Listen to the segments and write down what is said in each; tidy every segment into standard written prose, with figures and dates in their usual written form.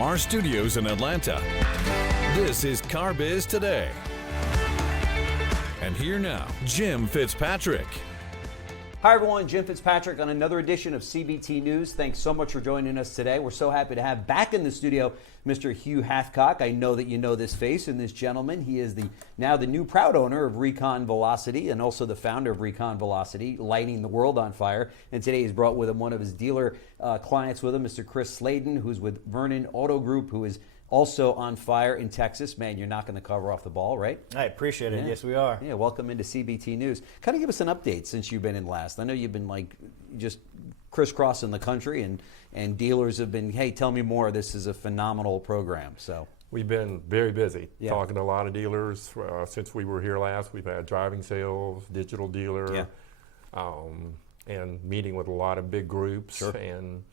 from our studios in Atlanta, this is Car Biz Today. And here now, Jim Fitzpatrick. Hi everyone, Jim Fitzpatrick on another edition of CBT News. Thanks so much for joining us today. We're so happy to have back in the studio Mr. Hugh Hathcock. I know that you know this face and this gentleman. He is now the new proud owner of Recon Velocity and also the founder of Recon Velocity, lighting the world on fire. And today he's brought with him one of his dealer clients with him, Mr. Chris Sladen, who's with Vernon Auto Group, who is also on fire in Texas. Man, you're knocking the cover off the ball, right? I appreciate it. Yeah. Yes, we are. Yeah, welcome into CBT News. Kind of give us an update since you've been in last. I know you've been like just crisscrossing the country, and dealers have been, hey, tell me more. This is a phenomenal program. So we've been very busy talking to a lot of dealers since we were here last. We've had driving sales, digital dealer, and meeting with a lot of big groups. Sure. And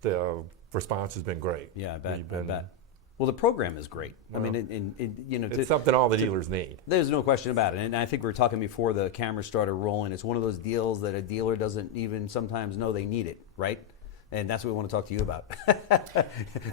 the response has been great. Yeah, I bet. Well, the program is great. Well, I mean, it's something all the dealers need. There's no question about it. And I think we were talking before the camera started rolling. It's one of those deals that a dealer doesn't even sometimes know they need it, right? And that's what we want to talk to you about.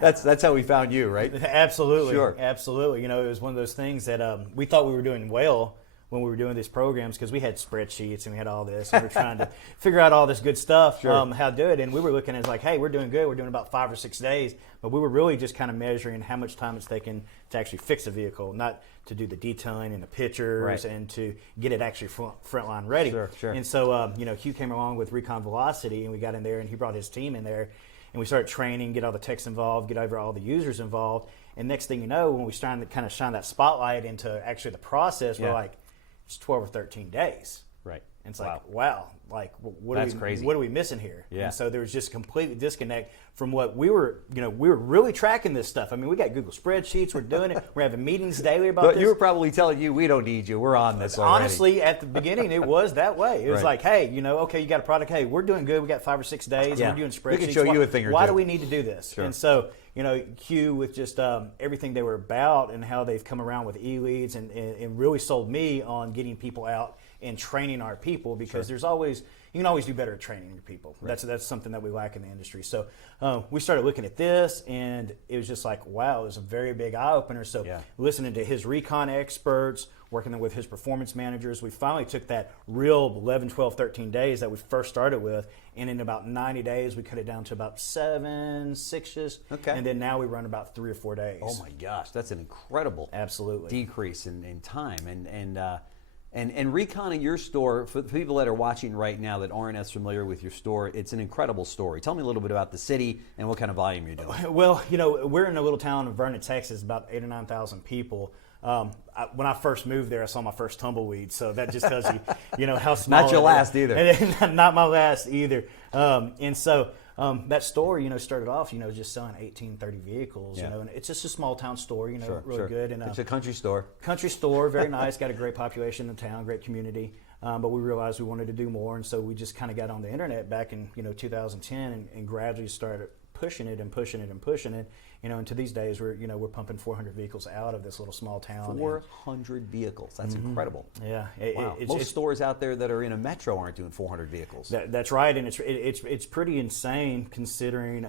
That's how we found you, right? Absolutely. Sure. Absolutely. You know, it was one of those things that we thought we were doing well when we were doing these programs because we had spreadsheets and we had all this and we were trying to figure out all this good stuff, how to do it. And we were looking at it like, hey, we're doing good. We're doing about 5 or 6 days. But we were really just kind of measuring how much time it's taken to actually fix a vehicle, not to do the detailing and the pictures and to get it actually frontline ready. Sure. And so, Hugh came along with Recon Velocity and we got in there and he brought his team in there and we started training, get all the techs involved, get over all the users involved. And next thing you know, when we started to kind of shine that spotlight into actually the process, we're like, it's 12 or 13 days. Right. And it's like, wow, like what are we missing here? Yeah. And so there was just a complete disconnect from what we were really tracking this stuff. I mean, we got Google spreadsheets, we're doing it, we're having meetings daily about this. You were probably telling you, we don't need you, we're on this already. Honestly, at the beginning, it was that way. It was like, hey, okay, you got a product, hey, we're doing good, we got 5 or 6 days, and we're doing spreadsheets. We can show you a thing or two. Why do we need to do this? Sure. And so, Hugh, with just everything they were about and how they've come around with e-leads and really sold me on getting people out and training our people because you can always do better at training your people. Right. That's something that we lack in the industry. So we started looking at this and it was just like, wow, it was a very big eye-opener. So listening to his recon experts, working with his performance managers, we finally took that real 11, 12, 13 days that we first started with, and in about 90 days we cut it down to about 7, 6-ish. Okay. And then now we run about 3 or 4 days. Oh my gosh, that's an incredible decrease in time. And Recon in your store, for the people that are watching right now that aren't as familiar with your store, it's an incredible story. Tell me a little bit about the city and what kind of volume you're doing. Well, we're in a little town of Vernon, Texas, about 8,000 or 9,000 people. When I first moved there, I saw my first tumbleweed, so that just tells you, how small. Not your last either. And not my last either. And so that store, started off, just selling 18, 30 vehicles, and it's just a small town store, really good. And it's a country store. Country store, very nice, got a great population in the town, great community. But we realized we wanted to do more, and so we just kind of got on the internet back in 2010 and gradually started pushing it. And to these days, we're pumping 400 vehicles out of this little small town. 400 vehicles. That's incredible. Yeah. Wow. Most stores out there that are in a metro aren't doing 400 vehicles. That's right, and it's pretty insane considering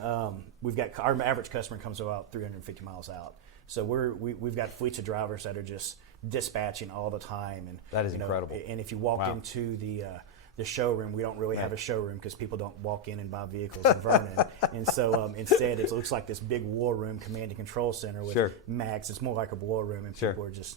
we've got our average customer comes about 350 miles out. So we've got fleets of drivers that are just dispatching all the time, and that is incredible. And if you walk into the showroom, we don't really have a showroom because people don't walk in and buy vehicles in Vernon. And so instead it looks like this big war room, command and control center with Max. It's more like a war room, and people are just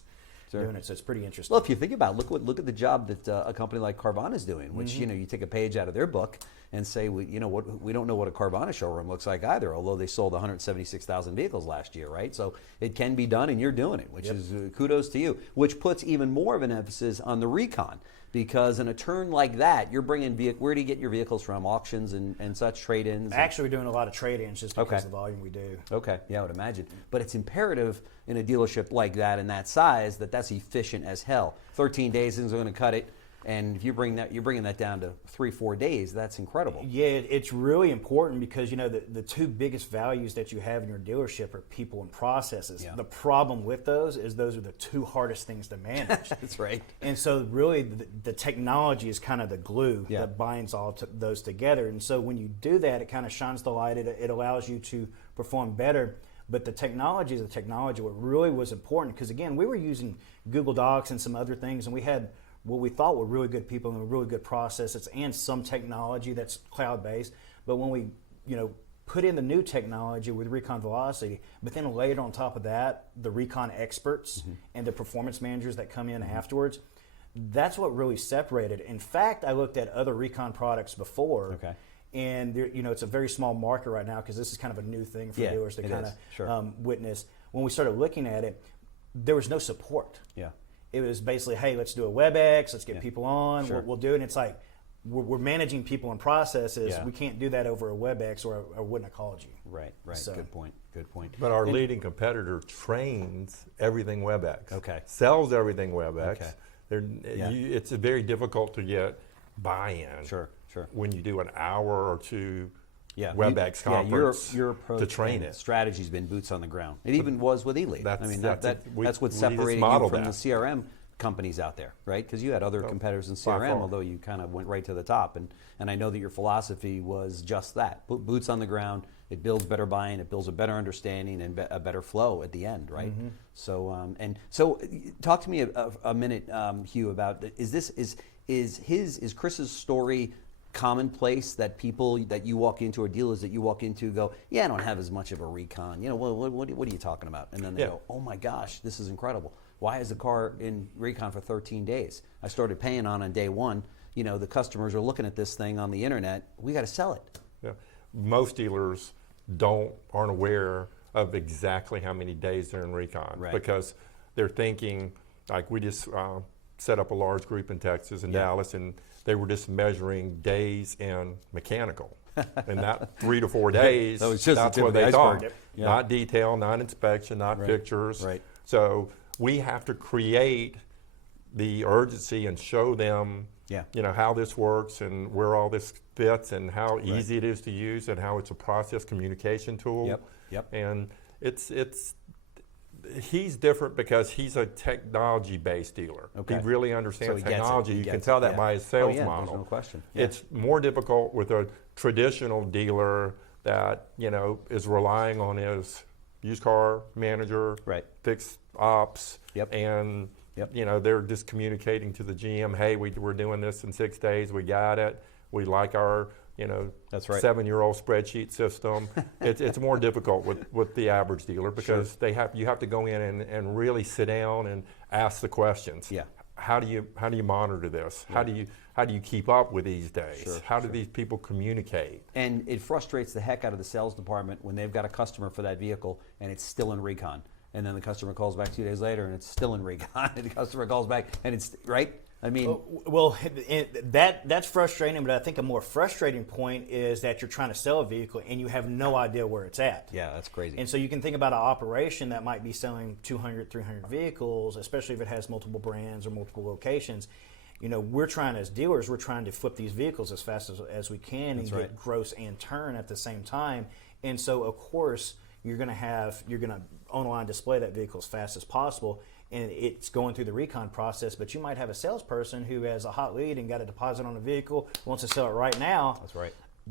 doing it. So it's pretty interesting. Well, if you think about it, look at the job that a company like Carvana is doing, which you take a page out of their book and say, we don't know what a Carvana showroom looks like either, although they sold 176,000 vehicles last year, right? So it can be done, and you're doing it, which is kudos to you, which puts even more of an emphasis on the recon. Because in a turn like that, you're bringing where do you get your vehicles from? Auctions and such, trade-ins? Actually, we're doing a lot of trade-ins just because of the volume we do. Okay, yeah, I would imagine. But it's imperative in a dealership like that and that size that's efficient as hell. 13 days isn't going to cut it. And if you're bringing that down to 3-4 days, that's incredible. Yeah, it's really important because the two biggest values that you have in your dealership are people and processes. Yeah. The problem with those are the two hardest things to manage. That's right. And so really the technology is kind of the glue that binds all those together. And so when you do that, it kind of shines the light. It allows you to perform better. But the technology is the technology. What really was important, because again, we were using Google Docs and some other things, and we had what we thought were really good people and really good processes and some technology that's cloud-based. But when we, put in the new technology with Recon Velocity, but then layered on top of that, the Recon experts and the performance managers that come in afterwards, that's what really separated. In fact, I looked at other Recon products before, and it's a very small market right now because this is kind of a new thing for dealers to kind of witness. When we started looking at it, there was no support. Yeah. It was basically, hey, let's do a WebEx, let's get people on, we'll do it. And it's like, we're managing people and processes. We can't do that over a WebEx, or I wouldn't have called you. Right. So. Good point. But our leading competitor trains everything WebEx. Okay. Sells everything WebEx. Okay. It's very difficult to get buy-in. Sure. When you do an hour or two WebEx your conference approach to train it. Strategy's been boots on the ground. It even was with eLead. That's what separated you from the CRM companies out there, right? Because you had other competitors in CRM, although you kind of went right to the top. And I know that your philosophy was just that. Put boots on the ground. It builds better buy-in. It builds a better understanding and a better flow at the end, right? So talk to me a minute, Hugh, about is Chris's story commonplace, that people that you walk into, or dealers that you walk into, go, I don't have as much of a recon. What are you talking about? And then they go, oh my gosh, this is incredible. Why is the car in recon for 13 days? I started paying on day one. The customers are looking at this thing on the internet. We got to sell it. Yeah. Most dealers aren't aware of exactly how many days they're in recon, because they're thinking, like, we just set up a large group in Texas and Dallas, and they were just measuring days in mechanical. And that 3 to 4 days, that's what they thought. Not detail, not inspection, not pictures. So we have to create the urgency and show them how this works and where all this fits and how easy it is to use and how it's a process communication tool. And he's different because he's a technology-based dealer. He really understands technology. You can tell that by his sales model. There's no question. It's more difficult with a traditional dealer that is relying on his used car manager, fixed ops, and they're just communicating to the GM, hey, we're doing this in 6 days, we got it, we like our 7-year-old spreadsheet system. It's more difficult with the average dealer because you have to go in and really sit down and ask the questions. How do you monitor this? How do you keep up with these days? How do these people communicate? And it frustrates the heck out of the sales department when they've got a customer for that vehicle and it's still in recon. And then the customer calls back 2 days later and it's still in recon. And the customer calls back and it's, I mean, well, that's frustrating, but I think a more frustrating point is that you're trying to sell a vehicle and you have no idea where it's at. Yeah, that's crazy. And so you can think about an operation that might be selling 200, 300 vehicles, especially if it has multiple brands or multiple locations. We're trying, as dealers, we're trying to flip these vehicles as fast as we can and get gross and turn at the same time. And so, of course, you're going to online display that vehicle as fast as possible, and it's going through the recon process. But you might have a salesperson who has a hot lead and got a deposit on a vehicle, wants to sell it right now. That's right.